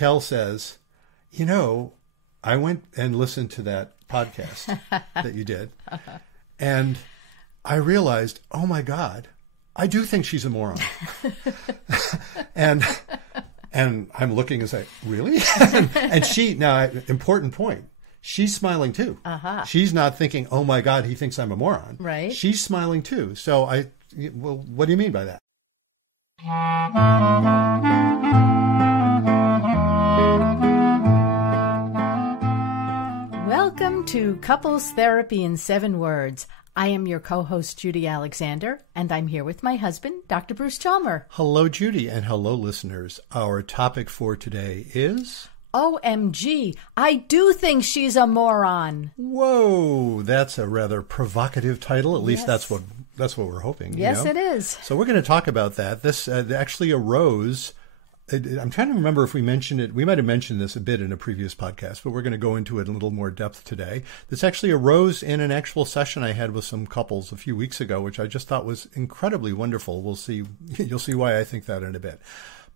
Kel says, I went and listened to that podcast that you did, and I realized, oh my God, I do think she's a moron. and I'm looking and say, really? And she, now, important point, she's smiling too. Uh-huh. She's not thinking, oh my God, he thinks I'm a moron. Right. She's smiling too. So well, what do you mean by that? Welcome to Couples Therapy in 7 Words. I am your co-host, Judy Alexander, and I'm here with my husband, Dr. Bruce Chalmer. Hello, Judy, and hello, listeners. Our topic for today is... OMG, I do think she's a moron. Whoa, that's a rather provocative title. At least that's what we're hoping. Yes, it is. So we're going to talk about that. This actually arose... I'm trying to remember if we mentioned it. We might have mentioned this a bit in a previous podcast, but we're going to go into it in a little more depth today. This actually arose in an actual session I had with some couples a few weeks ago, which I just thought was incredibly wonderful. You'll see why I think that in a bit.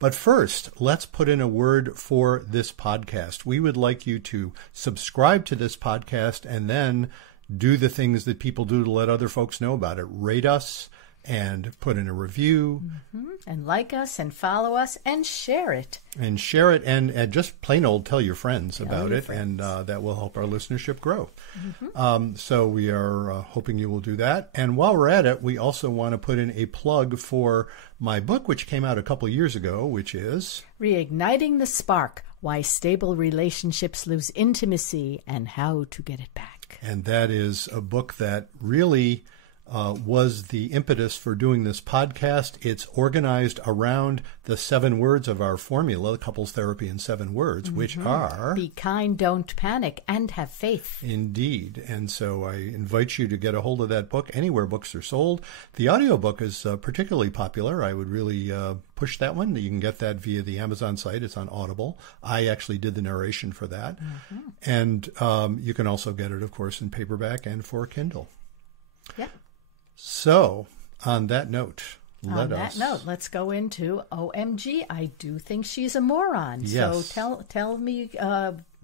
But first, let's put in a word for this podcast. We would like you to subscribe to this podcast and then do the things that people do to let other folks know about it. Rate us and put in a review. Mm-hmm. And like us and follow us and share it. And just plain old tell your friends about it. And that will help our listenership grow. Mm-hmm. So we are hoping you will do that. And while we're at it, we also want to put in a plug for my book, which came out a couple years ago, which is... Reigniting the Spark, Why Stable Relationships Lose Intimacy and How to Get It Back. And that is a book that really... was the impetus for doing this podcast. It's organized around the 7 words of our formula, Couples Therapy in 7 Words, which are... Be kind, don't panic, and have faith. Indeed. And so I invite you to get a hold of that book anywhere books are sold. The audiobook is particularly popular. I would really push that one. You can get that via the Amazon site. It's on Audible. I actually did the narration for that. Mm-hmm. And you can also get it, of course, in paperback and for Kindle. Yeah. So, on that note, let's go into OMG. I do think she's a moron. Yes. So tell me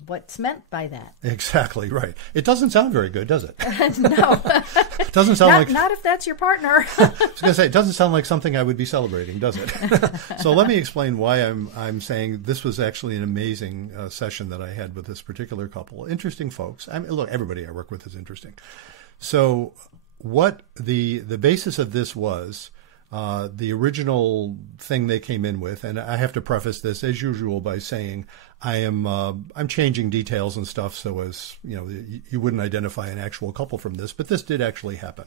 what's meant by that. Exactly right. It doesn't sound very good, does it? No. It doesn't sound not if that's your partner. I was going to say, it doesn't sound like something I would be celebrating, does it? So let me explain why I'm saying this was actually an amazing session that I had with this particular couple. Interesting folks. Look, everybody I work with is interesting. So what the basis of this was, the original thing they came in with, and I have to preface this as usual by saying I'm changing details and stuff so as you wouldn't identify an actual couple from this, but this did actually happen.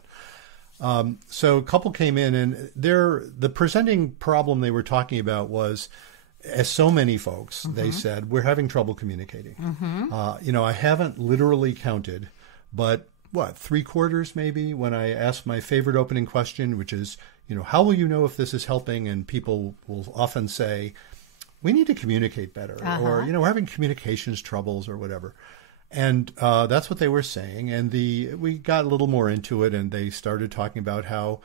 So a couple came in, and the presenting problem they were talking about was, as so many folks, they said, we're having trouble communicating. I haven't literally counted, but 3/4 maybe, when I ask my favorite opening question, which is, how will you know if this is helping? And people will often say, we need to communicate better, or, we're having communications troubles or whatever. And that's what they were saying. And we got a little more into it, and they started talking about how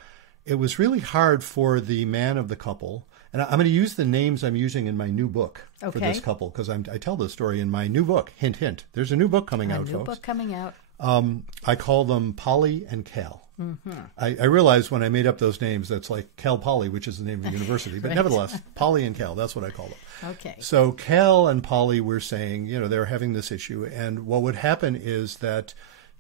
it was really hard for the man of the couple. And I'm going to use the names I'm using in my new book for this couple, because I tell this story in my new book. Hint, hint. There's a new book coming out, folks. A new book coming out. I call them Polly and Cal. Mm-hmm. I realized when I made up those names, that's like Cal Poly, which is the name of the university. But nevertheless, Polly and Cal, that's what I call them. Okay. So Cal and Polly were saying, they're having this issue. And what would happen is that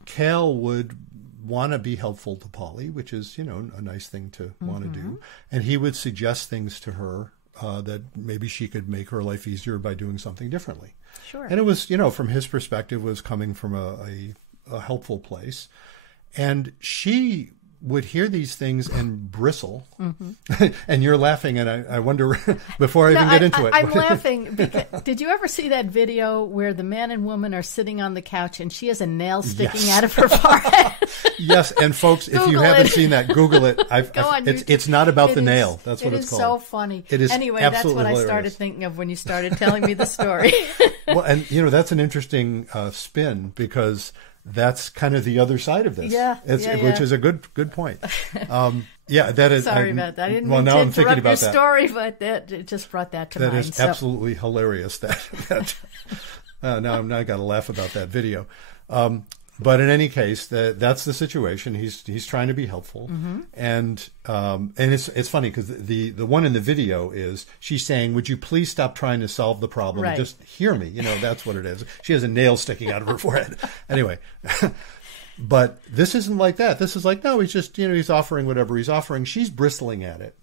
Cal would want to be helpful to Polly, which is, a nice thing to want to do. And he would suggest things to her that maybe she could make her life easier by doing something differently. Sure. And it was, from his perspective, was coming from a helpful place. And she would hear these things and bristle. And you're laughing, and I wonder, before I even get into it. I'm laughing because, did you ever see that video where the man and woman are sitting on the couch and she has a nail sticking out of her forehead? Yes, and folks, if you haven't seen that, Google it. It's not about the nail. That's what it's called. It is so funny. It is anyway, that's what hilarious. I started thinking of when you started telling me the story. Well, and that's an interesting spin, because that's kind of the other side of this. Yeah, which is a good point. Yeah, that is. Sorry about that. I didn't well, mean now to I'm thinking interrupt your about that. story, but it just brought that to mind. That is absolutely hilarious. Now I got to laugh about that video. But in any case, that's the situation. He's trying to be helpful, and it's funny because the one in the video is she's saying, "Would you please stop trying to solve the problem and just hear me?" That's what it is. She has a nail sticking out of her forehead. Anyway. But this isn't like that. This is like, no, he's just, he's offering whatever he's offering. She's bristling at it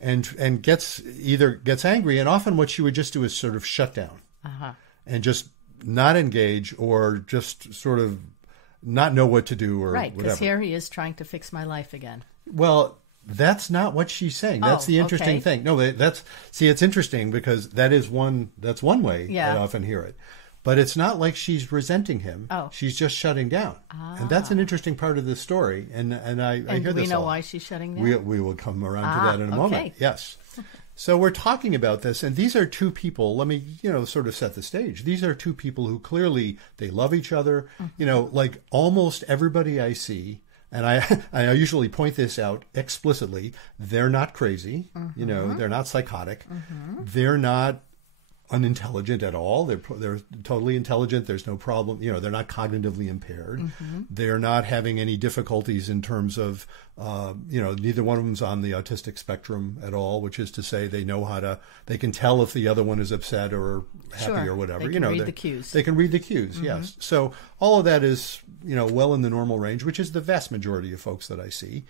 and gets angry. And often what she would just do is sort of shut down and just not engage or just sort of not know what to do or right, whatever. Because here he is trying to fix my life again. Well, that's not what she's saying. That's the interesting thing. No, it's interesting because that's one way I often hear it. But it's not like she's resenting him. Oh. She's just shutting down. And that's an interesting part of this story. And I hear this. And we know why she's shutting down? We will come around to that in a moment. Yes. So we're talking about this, and these are two people. Let me, sort of set the stage. These are two people who clearly, they love each other. Like almost everybody I see, and I usually point this out explicitly, they're not crazy. They're not psychotic. They're not unintelligent at all. They're totally intelligent. There's no problem. They're not cognitively impaired. They're not having any difficulties in terms of, neither one of them's on the autistic spectrum at all, which is to say they can tell if the other one is upset or happy or whatever. They can read the cues. They can read the cues, yes. So all of that is, well in the normal range, which is the vast majority of folks that I see.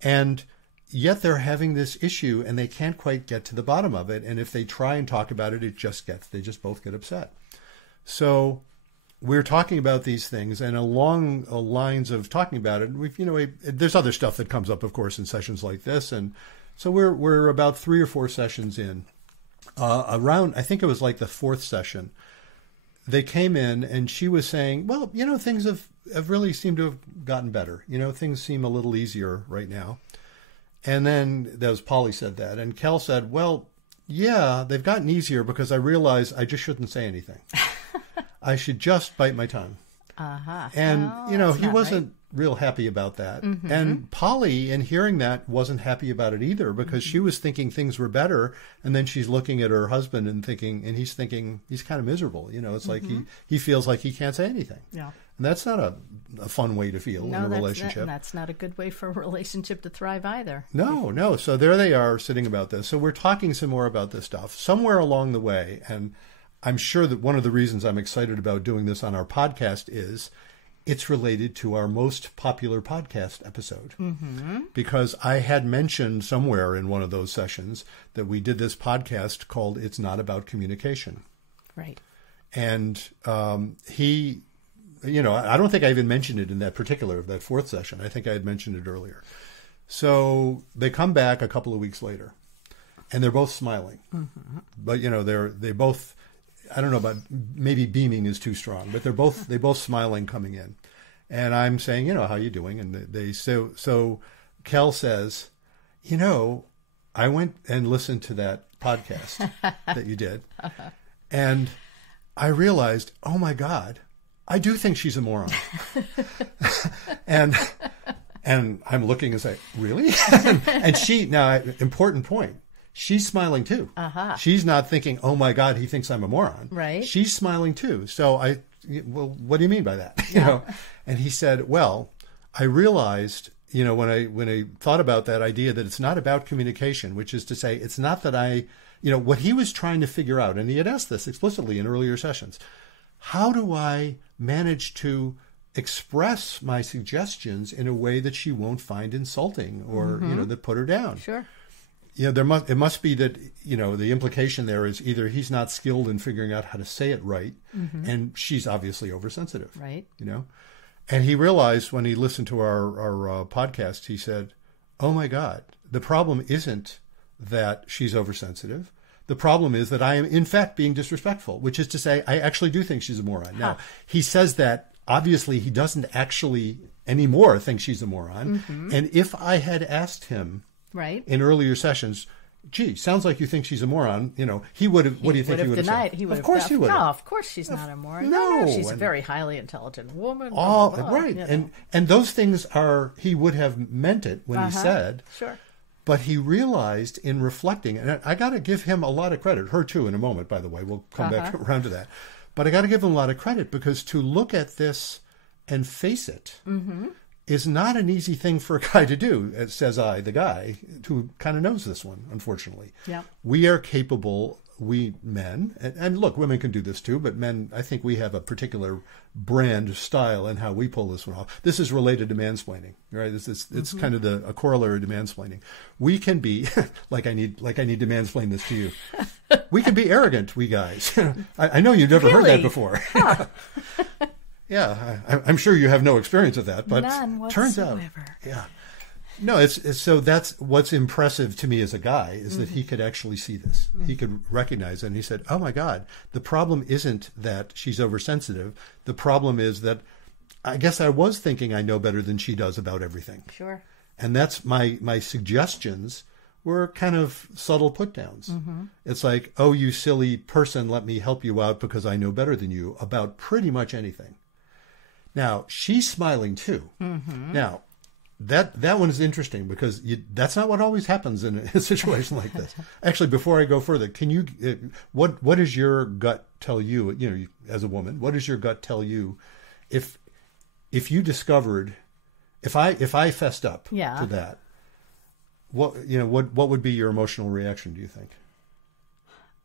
And yet they're having this issue and they can't quite get to the bottom of it. And if they try and talk about it, they just both get upset. So we're talking about these things, and along lines of talking about it, there's other stuff that comes up, of course, in sessions like this. And so we're about 3 or 4 sessions in. Around, I think it was like the 4th session, they came in and she was saying, well, things have really seemed to have gotten better. Things seem a little easier right now. And then that was Polly said that. And Kel said, well, yeah, they've gotten easier because I realized I just shouldn't say anything. I should just bite my tongue. And, he wasn't real happy about that. And Polly, in hearing that, wasn't happy about it either because she was thinking things were better. And then she's looking at her husband and he's thinking he's kind of miserable. It's like he feels like he can't say anything. Yeah. And that's not a fun way to feel in a relationship. And that's not a good way for a relationship to thrive either. No. So there they are sitting about this. So we're talking some more about this stuff. Somewhere along the way, and I'm sure that one of the reasons I'm excited about doing this on our podcast is it's related to our most popular podcast episode. Because I had mentioned somewhere in one of those sessions that we did this podcast called It's Not About Communication. Right. And he... I don't think I even mentioned it in that 4th session. I think I had mentioned it earlier. So they come back a couple of weeks later, and they're both smiling. But they both, I don't know about, maybe beaming is too strong, but they both smiling coming in. And I'm saying, how you doing? And so Kel says, I went and listened to that podcast that you did, and I realized, oh my God, I do think she's a moron. and I'm looking and say, really? And she, now, important point, she's smiling too. She's not thinking, oh my God, he thinks I'm a moron. Right. She's smiling too. So well, what do you mean by that? And he said, well, I realized, when I thought about that idea that it's not about communication, which is to say, it's not that what he was trying to figure out, and he had asked this explicitly in earlier sessions, how do I manage to express my suggestions in a way that she won't find insulting or, that put her down? Sure. It must be that, the implication there is either he's not skilled in figuring out how to say it right, and she's obviously oversensitive. Right. And he realized when he listened to our podcast, he said, oh my God, the problem isn't that she's oversensitive. The problem is that I am, in fact, being disrespectful, which is to say, I actually do think she's a moron. Now, he says that, obviously, he doesn't actually anymore think she's a moron. And if I had asked him in earlier sessions, gee, sounds like you think she's a moron, he would have, what do you think he would have said? He would of course he would have. No, of course she's not a moron. No. She's a very highly intelligent woman. Right. And those things he would have meant it when he said. Sure. But he realized in reflecting, and I got to give him a lot of credit, her too in a moment, by the way, we'll come back around to that. But I got to give him a lot of credit because to look at this and face it is not an easy thing for a guy to do, says I, the guy, who kind of knows this one, unfortunately. Yeah. We are capable, we men, and look, women can do this too, but men, I think we have a particular brand style in how we pull this one off. This is related to mansplaining, right? It's kind of a corollary to mansplaining. We can be, like I need to mansplain this to you. We can be arrogant, we guys. I know you've never heard that before. Huh. Yeah, I'm sure you have no experience of that, but none whatsoever. Turns out, yeah. No, it's so that's what's impressive to me as a guy is that he could actually see this. He could recognize it, and he said, "Oh my God, the problem isn't that she's oversensitive. The problem is that I guess I was thinking I know better than she does about everything." Sure. And that's my suggestions were kind of subtle put downs. It's like, "Oh, you silly person, let me help you out because I know better than you about pretty much anything." Now, she's smiling too. Now, that one is interesting because that's not what always happens in a situation like this. Actually, before I go further, can you what does your gut tell you? You know, as a woman, what does your gut tell you if you discovered if I fessed up to that? What would be your emotional reaction? Do you think?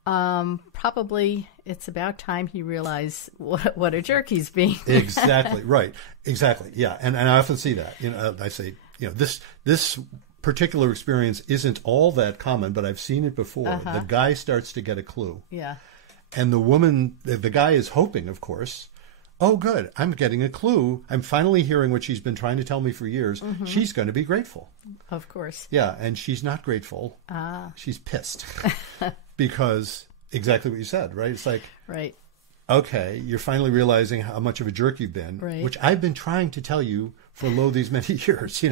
Probably it's about time he realized what a jerk he's being. Exactly. Right. Exactly. Yeah. And I often see that, I say, this particular experience isn't all that common, but I've seen it before. The guy starts to get a clue. Yeah. And the guy is hoping, of course, oh, good, I'm getting a clue. I'm finally hearing what she's been trying to tell me for years. She's going to be grateful. Of course. Yeah. And she's not grateful. She's pissed. Because exactly what you said, right? It's like, right. Okay, you're finally realizing how much of a jerk you've been, which I've been trying to tell you for these many years,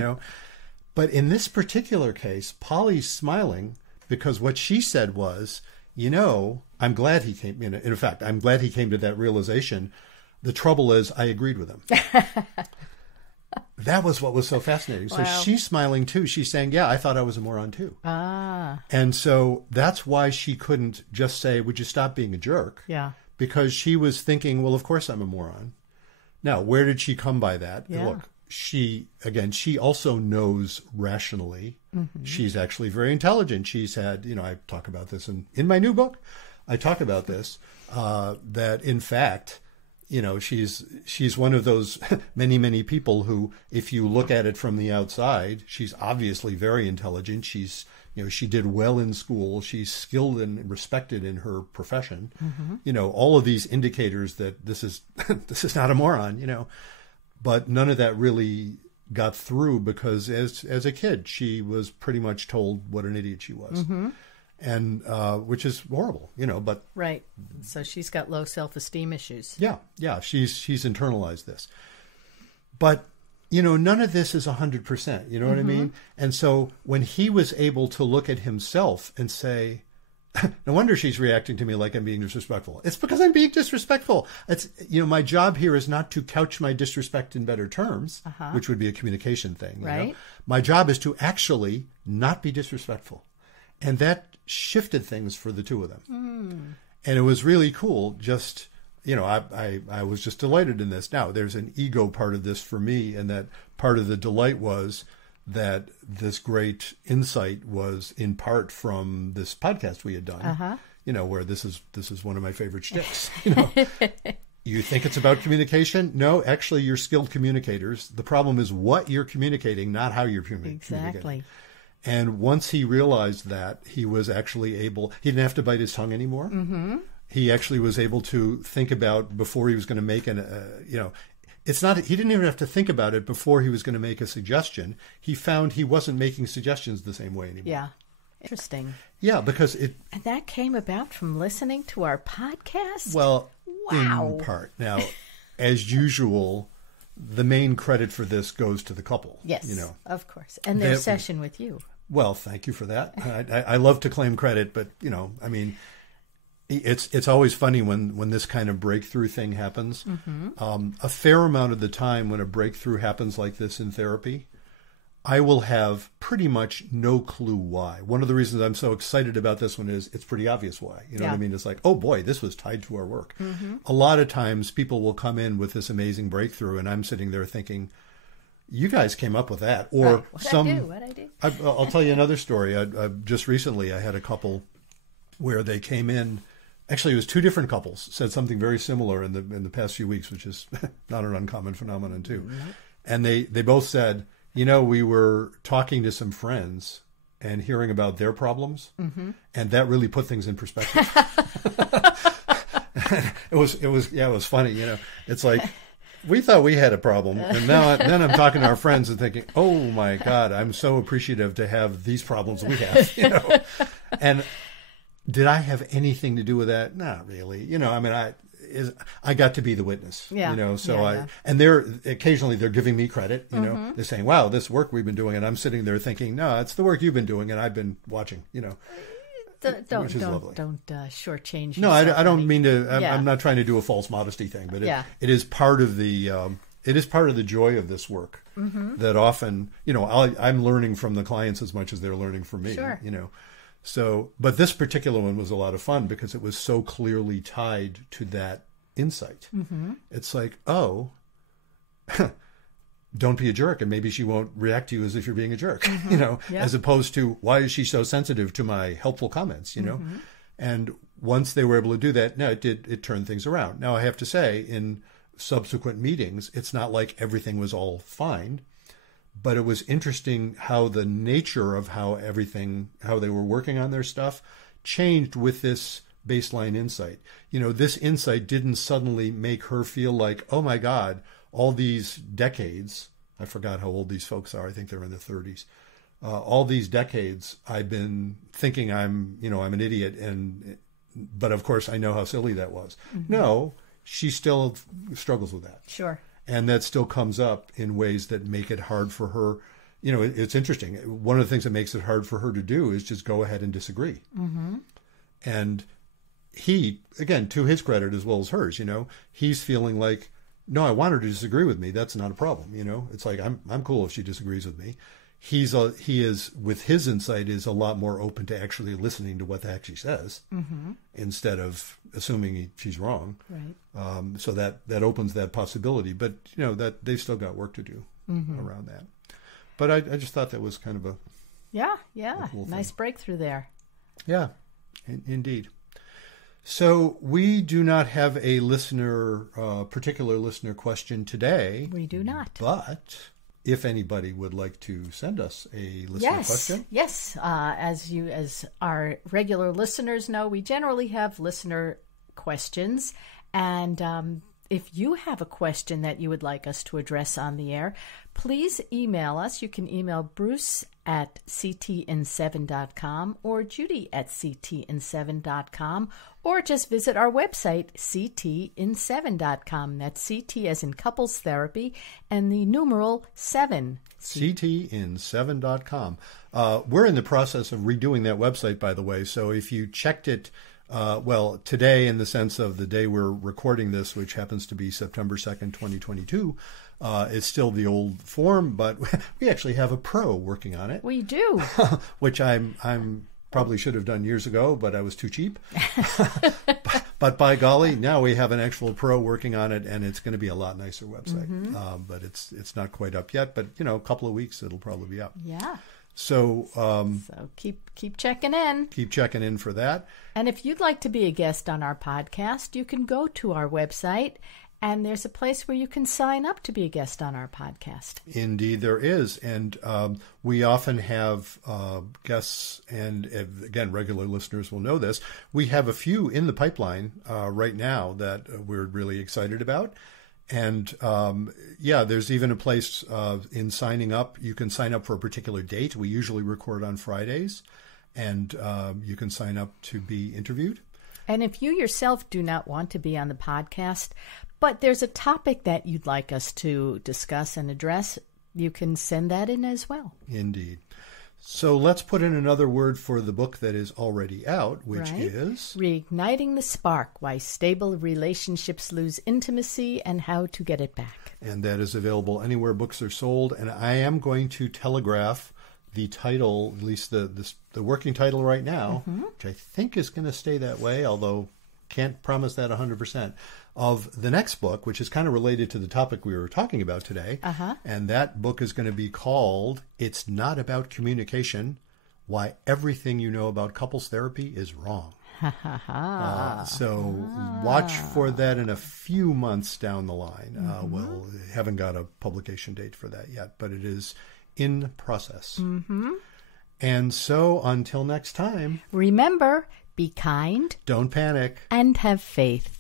But in this particular case, Polly's smiling because what she said was, I'm glad he came, in fact, I'm glad he came to that realization. The trouble is I agreed with him. That was what was so fascinating. So she's smiling too. She's saying, yeah, I thought I was a moron too. And so that's why she couldn't just say, would you stop being a jerk? Yeah. Because she was thinking, well, of course I'm a moron. Now, where did she come by that? Yeah. Look, she also knows rationally. She's actually very intelligent. She's had, I talk about this in my new book. I talk about this, that in fact, she's one of those many, many people who, if you look at it from the outside, she's obviously very intelligent. She's, she did well in school. She's skilled and respected in her profession. All of these indicators that this is not a moron, but none of that really got through because as a kid, she was pretty much told what an idiot she was. And which is horrible, but right. So she's got low self-esteem issues. Yeah, she's internalized this, but none of this is 100%. You know what I mean? And so when he was able to look at himself and say, "No wonder she's reacting to me like I'm being disrespectful. It's because I'm being disrespectful. It's my job here is not to couch my disrespect in better terms, which would be a communication thing. Right. My job is to actually not be disrespectful." And that shifted things for the two of them. And it was really cool. Just, I was just delighted in this. Now, there's an ego part of this for me, and that part of the delight was that this great insight was in part from this podcast we had done, where this is one of my favorite shticks. You think it's about communication? No, actually, you're skilled communicators. The problem is what you're communicating, not how you're communicating. Exactly. And once he realized that, he was actually able, he didn't have to bite his tongue anymore. He actually was able to think about before he was going to make he didn't even have to think about it before he was going to make a suggestion. He found he wasn't making suggestions the same way anymore. Yeah. Interesting. Yeah, because And that came about from listening to our podcast? Well, wow. In part. Now, as usual, the main credit for this goes to the couple. Yes, of course. And their session with you. Well, thank you for that. I love to claim credit, but, it's always funny when this kind of breakthrough thing happens. A fair amount of the time when a breakthrough happens like this in therapy, I will have pretty much no clue why. One of the reasons I'm so excited about this one is it's pretty obvious why. You know what I mean? It's like, oh boy, this was tied to our work. A lot of times people will come in with this amazing breakthrough, and I'm sitting there thinking, you guys came up with that. Or What'd I do? I'll tell you another story. Just recently I had a couple where they came in. Actually, it was two different couples said something very similar in the past few weeks, which is not an uncommon phenomenon too. And they both said, you know, we were talking to some friends and hearing about their problems, and that really put things in perspective. It was funny. You know, it's like we thought we had a problem, and then I'm talking to our friends and thinking, oh my God, I'm so appreciative to have these problems we have. You know, and did I have anything to do with that? Not really. You know, I mean, I got to be the witness. Yeah. You know, so Yeah. and they're occasionally giving me credit. You know, they're saying, "Wow, this work we've been doing," and I'm sitting there thinking, "No, it's the work you've been doing, and I've been watching." You know, which is lovely. Don't shortchange. No, yourself, I don't honey. mean to. Yeah. I'm not trying to do a false modesty thing, but Yeah. it is part of the. It is part of the joy of this work that often, you know, I'm learning from the clients as much as they're learning from me. Sure. You know, so but this particular one was a lot of fun because it was so clearly tied to that insight. It's like, oh, don't be a jerk, and maybe she won't react to you as if you're being a jerk. You know, as opposed to why is she so sensitive to my helpful comments? You know, and once they were able to do that, now it turned things around. Now I have to say, in subsequent meetings, it's not like everything was all fine, but it was interesting how the nature of how they were working on their stuff changed with this baseline insight. You know, this insight didn't suddenly make her feel like, oh my God, all these decades, I forgot how old these folks are, I think they're in their 30s, all these decades I've been thinking I'm an idiot, but of course I know how silly that was. No, she still struggles with that. Sure. And that still comes up in ways that make it hard for her. You know, it's interesting. One of the things that makes it hard for her to do is just go ahead and disagree. And he, again, to his credit as well as hers, you know, he's feeling like, no, I want her to disagree with me. That's not a problem. You know, it's like, I'm cool if she disagrees with me. He is, with his insight, is a lot more open to actually listening to what the heck she says instead of assuming she's wrong. Right. So that opens that possibility. But, you know, that they've still got work to do around that. But I just thought that was kind of a cool nice thing. breakthrough there. Yeah, indeed. So we do not have a particular listener question today. We do not. But if anybody would like to send us a listener question. Yes. As our regular listeners know, we generally have listener questions. And if you have a question that you would like us to address on the air, please email us. You can email Bruce at ctin7.com or Judy at ctin7.com, or just visit our website, ctin7.com. That's CT as in couples therapy and the numeral 7. ctin7.com. We're in the process of redoing that website, by the way. So if you checked it, today, in the sense of the day we're recording this, which happens to be September 2nd, 2022, it's still the old form, but we actually have a pro working on it. We do. Which I'm probably should have done years ago, but I was too cheap. But by golly, now we have an actual pro working on it, and it's going to be a lot nicer website. But it's not quite up yet, but, you know, a couple of weeks it'll probably be up. Yeah. So keep checking in. Keep checking in for that. And if you'd like to be a guest on our podcast, you can go to our website, and there's a place where you can sign up to be a guest on our podcast. Indeed, there is. And we often have guests, and again, regular listeners will know this. We have a few in the pipeline right now that we're really excited about. And there's even a place in signing up. You can sign up for a particular date. We usually record on Fridays, and you can sign up to be interviewed. And if you yourself do not want to be on the podcast, but there's a topic that you'd like us to discuss and address, you can send that in as well. Indeed. So let's put in another word for the book that is already out, which Right. is... Reigniting the Spark, Why Stable Relationships Lose Intimacy and How to Get It Back. And that is available anywhere books are sold. And I am going to telegraph the title, at least the working title right now, which I think is going to stay that way, although can't promise that 100%, of the next book, which is kind of related to the topic we were talking about today. And that book is going to be called It's Not About Communication, Why Everything You Know About Couples Therapy is Wrong. So watch for that in a few months down the line. We'll haven't got a publication date for that yet, but it is in process. And so until next time, Remember, be kind don't panic. and have faith.